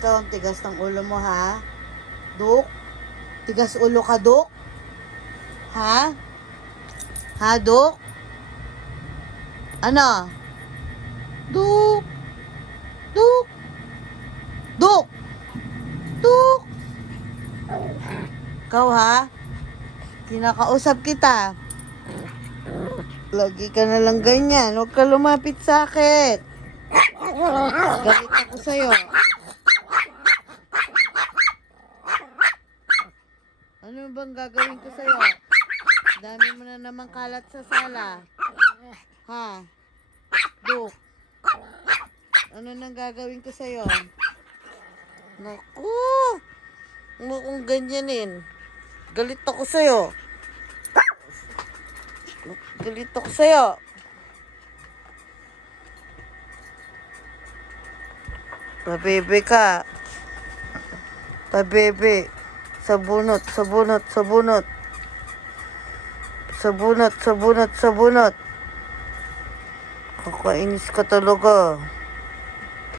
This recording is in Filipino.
Ikaw ang tigas ng ulo mo, ha? Duk? Tigas ulo ka, Duk? Ha? Ha, Duk? Ano? Duk? Duk? Duk? Duk? Ikaw, ha? Kinakausap kita. Lagi ka na lang ganyan. Huwag ka lumapit sa akin. Galit ako sa'yo. Ano bang gagawin ko sa'yo? Dami mo na naman kalat sa sala. Ha? Duk? Ano nang gagawin ko sa'yo? Naku! Huwag mo kong ganyanin. Galit ako sa'yo. Galit ako sa'yo. Pabebe ka. Pabebe. Sabunot, sabunot, sabunot. Sabunot, sabunot, sabunot. Kakainis ka talaga.